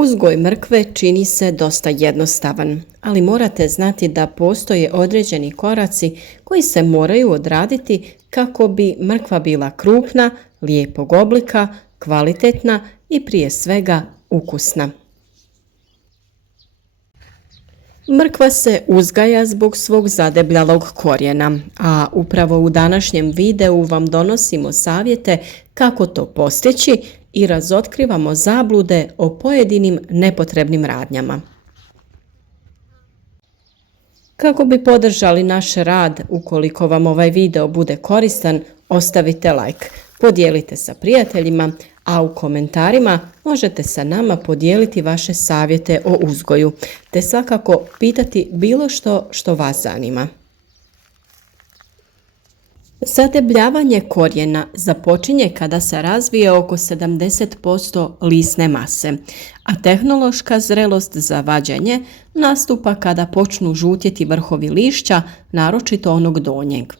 Uzgoj mrkve čini se dosta jednostavan, ali morate znati da postoje određeni koraci koji se moraju odraditi kako bi mrkva bila krupna, lijepog oblika, kvalitetna i prije svega ukusna. Mrkva se uzgaja zbog svog zadebljalog korijena, a upravo u današnjem videu vam donosimo savjete kako to postići i razotkrivamo zablude o pojedinim nepotrebnim radnjama. Kako bi podržali naš rad, ukoliko vam ovaj video bude koristan, ostavite like, podijelite sa prijateljima, a u komentarima možete sa nama podijeliti vaše savjete o uzgoju, te svakako pitati bilo što vas zanima. Zadebljavanje korijena započinje kada se razvije oko 70% lisne mase, a tehnološka zrelost za vađenje nastupa kada počnu žutjeti vrhovi lišća, naročito onog donjeg.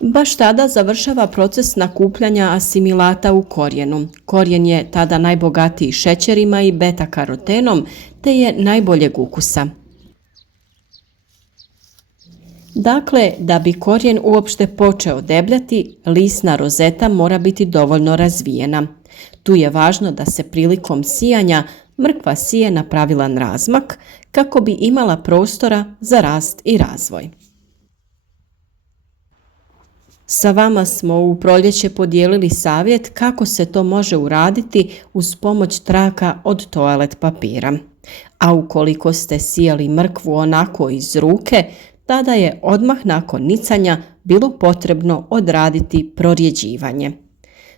Baš tada završava proces nakupljanja asimilata u korijenu. Korijen je tada najbogatiji šećerima i beta-karotenom, te je najboljeg ukusa. Dakle, da bi korijen uopšte počeo debljati, lisna rozeta mora biti dovoljno razvijena. Tu je važno da se prilikom sijanja mrkva sije na pravilan razmak kako bi imala prostora za rast i razvoj. Sa vama smo u proljeće podijelili savjet kako se to može uraditi uz pomoć traka od toalet papira. A ukoliko ste sijali mrkvu onako iz ruke, tada je odmah nakon nicanja bilo potrebno odraditi prorjeđivanje.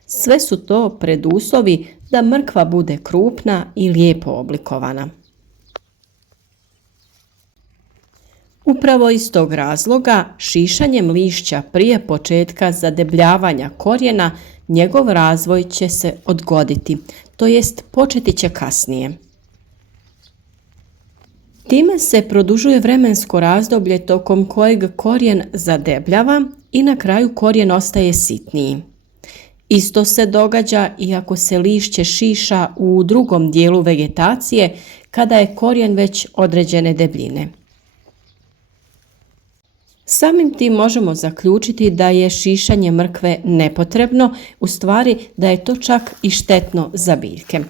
Sve su to preduslovi da mrkva bude krupna i lijepo oblikovana. Upravo iz tog razloga, šišanjem lišća prije početka zadebljavanja korijena, njegov razvoj će se odgoditi, to jest početi će kasnije. Time se produžuje vremensko razdoblje tokom kojeg korijen zadebljava i na kraju korijen ostaje sitniji. Isto se događa i ako se lišće šiša u drugom dijelu vegetacije kada je korijen već određene debljine. Samim tim možemo zaključiti da je šišanje mrkve nepotrebno, u stvari da je to čak i štetno za biljke.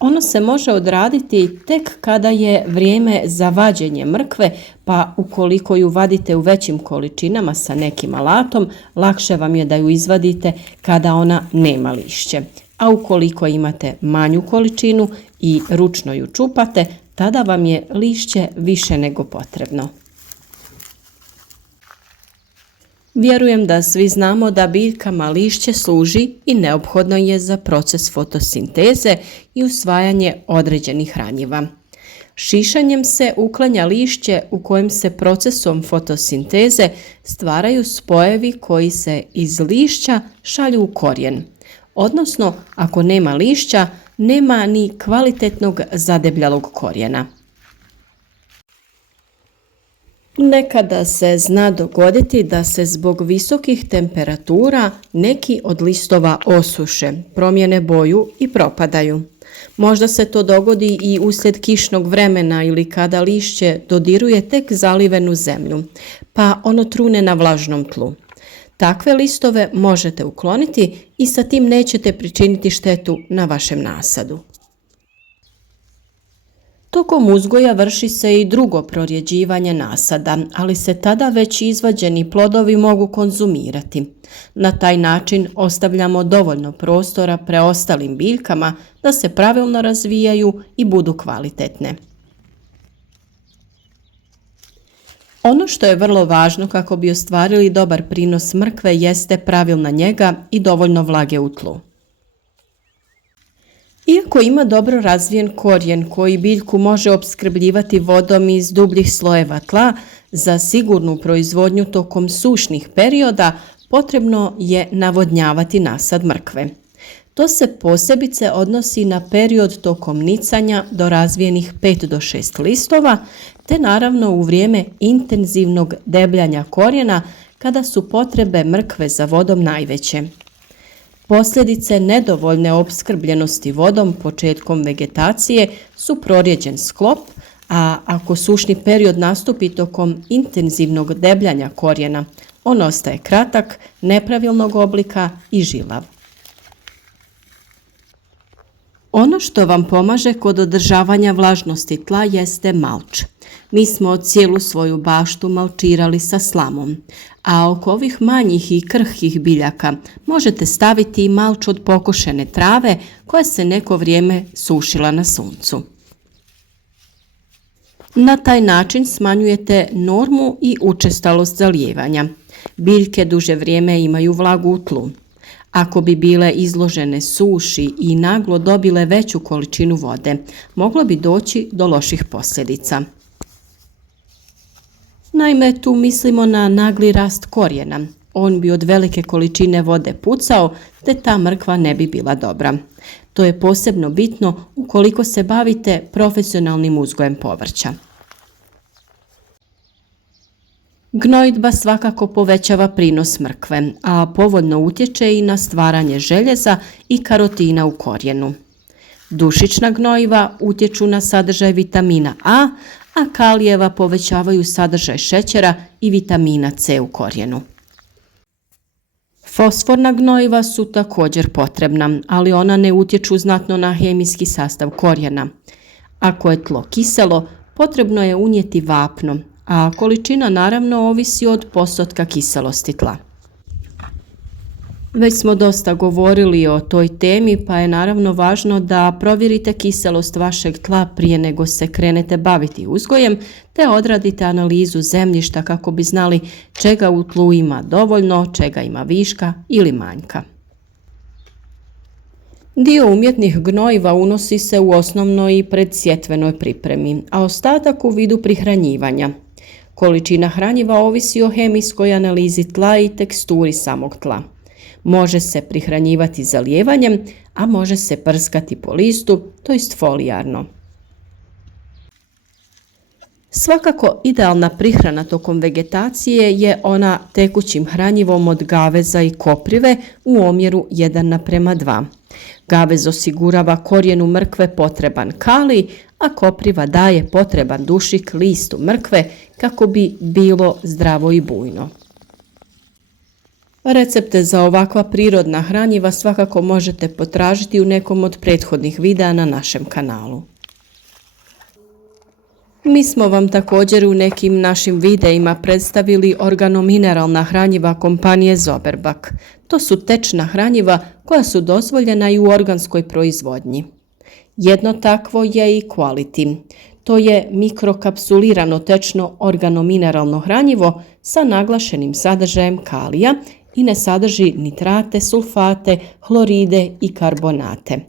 Ono se može odraditi tek kada je vrijeme za vađenje mrkve, pa ukoliko ju vadite u većim količinama sa nekim alatom, lakše vam je da ju izvadite kada ona nema lišće. A ukoliko imate manju količinu i ručno ju čupate, tada vam je lišće više nego potrebno. Vjerujem da svi znamo da biljkama lišće služi i neophodno je za proces fotosinteze i usvajanje određenih hranjiva. Šišanjem se uklanja lišće u kojem se procesom fotosinteze stvaraju spojevi koji se iz lišća šalju u korijen. Odnosno, ako nema lišća, nema ni kvalitetnog zadebljalog korijena. Nekada se zna dogoditi da se zbog visokih temperatura neki od listova osuše, promijene boju i propadaju. Možda se to dogodi i uslijed kišnog vremena ili kada lišće dodiruje tek zalivenu zemlju, pa ono trune na vlažnom tlu. Takve listove možete ukloniti i sa tim nećete pričiniti štetu na vašem nasadu. Tokom uzgoja vrši se i drugo prorjeđivanje nasada, ali se tada već izvađeni plodovi mogu konzumirati. Na taj način ostavljamo dovoljno prostora preostalim biljkama da se pravilno razvijaju i budu kvalitetne. Ono što je vrlo važno kako bi ostvarili dobar prinos mrkve jeste pravilna njega i dovoljno vlage u tlu. Iako ima dobro razvijen korijen koji biljku može opskrbljivati vodom iz dubljih slojeva tla, za sigurnu proizvodnju tokom sušnih perioda potrebno je navodnjavati nasad mrkve. To se posebice odnosi na period tokom nicanja do razvijenih 5 do 6 listova, te naravno u vrijeme intenzivnog debljanja korijena kada su potrebe mrkve za vodom najveće. Posljedice nedovoljne opskrbljenosti vodom početkom vegetacije su prorijeđen sklop, a ako sušni period nastupi tokom intenzivnog debljanja korijena, on ostaje kratak, nepravilnog oblika i žilav. Ono što vam pomaže kod održavanja vlažnosti tla jeste malč. Mi smo cijelu svoju baštu malčirali sa slamom, a oko ovih manjih i krhkih biljaka možete staviti i malč od pokošene trave koja se neko vrijeme sušila na suncu. Na taj način smanjujete normu i učestalost zalijevanja. Biljke duže vrijeme imaju vlagu u tlu. Ako bi bile izložene suši i naglo dobile veću količinu vode, moglo bi doći do loših posljedica. Naime, tu mislimo na nagli rast korijena. On bi od velike količine vode pucao, te ta mrkva ne bi bila dobra. To je posebno bitno ukoliko se bavite profesionalnim uzgojem povrća. Gnojidba svakako povećava prinos mrkve, a povoljno utječe i na stvaranje željeza i karotina u korijenu. Dušična gnojiva utječu na sadržaj vitamina A, a kalijeva povećavaju sadržaj šećera i vitamina C u korijenu. Fosforna gnojiva su također potrebna, ali ona ne utječu znatno na hemijski sastav korijena. Ako je tlo kiselo, potrebno je unijeti vapno, a količina naravno ovisi od postotka kiselosti tla. Već smo dosta govorili o toj temi, pa je naravno važno da provjerite kiselost vašeg tla prije nego se krenete baviti uzgojem, te odradite analizu zemljišta kako bi znali čega u tlu ima dovoljno, čega ima viška ili manjka. Dio umjetnih gnojiva unosi se u osnovnoj i predsjetvenoj pripremi, a ostatak u vidu prihranjivanja. Količina hranjiva ovisi o hemijskoj analizi tla i teksturi samog tla. Može se prihranjivati zalijevanjem, a može se prskati po listu, to jest folijarno. Svakako idealna prihrana tokom vegetacije je ona tekućim hranjivom od gaveza i koprive u omjeru 1:2. Gavez osigurava korijenu mrkve potreban kalij, a kopriva daje potreban dušik listu mrkve kako bi bilo zdravo i bujno. Recepte za ovakva prirodna hranjiva svakako možete potražiti u nekom od prethodnih videa na našem kanalu. Mi smo vam također u nekim našim videima predstavili organomineralna hranjiva kompanije Zoberbach. To su tečna hranjiva koja su dozvoljena i u organskoj proizvodnji. Jedno takvo je i Quality. To je mikrokapsulirano tečno organomineralno hranjivo sa naglašenim sadržajem kalija i ne sadrži nitrate, sulfate, hloride i karbonate.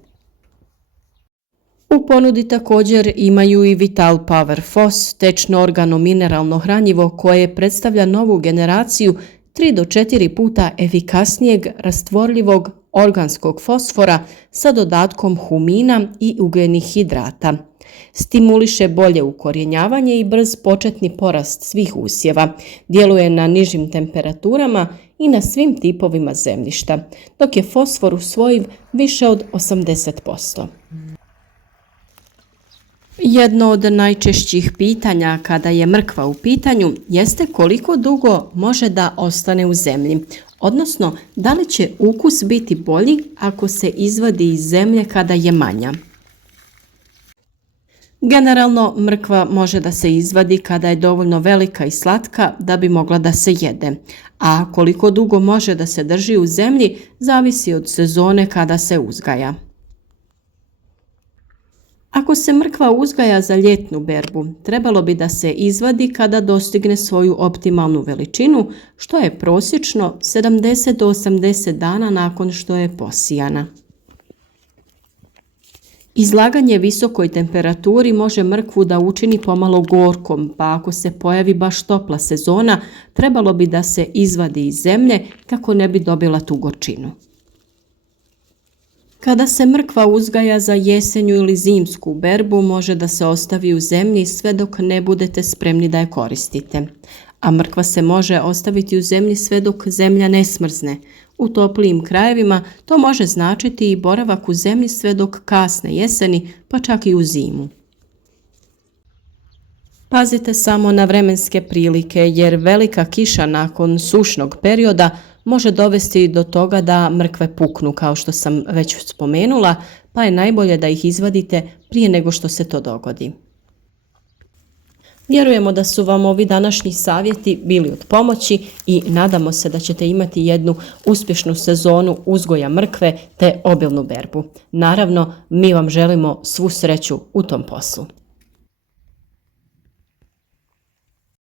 U ponudi također imaju i Vital Power Fos, tečno organomineralno hranjivo koje predstavlja novu generaciju 3 do 4 puta efikasnijeg rastvorljivog organskog fosfora sa dodatkom humina i ugljenih hidrata. Stimuliše bolje ukorjenjavanje i brz početni porast svih usjeva, djeluje na nižim temperaturama i na svim tipovima zemljišta, dok je fosfor usvojiv više od 80%. Jedno od najčešćih pitanja kada je mrkva u pitanju jeste koliko dugo može da ostane u zemlji, odnosno da li će ukus biti bolji ako se izvadi iz zemlje kada je manja. Generalno, mrkva može da se izvadi kada je dovoljno velika i slatka da bi mogla da se jede, a koliko dugo može da se drži u zemlji zavisi od sezone kada se uzgaja. Ako se mrkva uzgaja za ljetnu berbu, trebalo bi da se izvadi kada dostigne svoju optimalnu veličinu, što je prosječno 70 do 80 dana nakon što je posijana. Izlaganje visokoj temperaturi može mrkvu da učini pomalo gorkom, pa ako se pojavi baš topla sezona, trebalo bi da se izvadi iz zemlje kako ne bi dobila tu gorčinu. Kada se mrkva uzgaja za jesenju ili zimsku berbu, može da se ostavi u zemlji sve dok ne budete spremni da je koristite. a mrkva se može ostaviti u zemlji sve dok zemlja ne smrzne. U toplijim krajevima to može značiti i boravak u zemlji sve dok kasne jeseni, pa čak i u zimu. Pazite samo na vremenske prilike jer velika kiša nakon sušnog perioda može dovesti do toga da mrkve puknu, kao što sam već spomenula, pa je najbolje da ih izvadite prije nego što se to dogodi. Vjerujemo da su vam ovi današnji savjeti bili od pomoći i nadamo se da ćete imati jednu uspješnu sezonu uzgoja mrkve te obilnu berbu. Naravno, mi vam želimo svu sreću u tom poslu.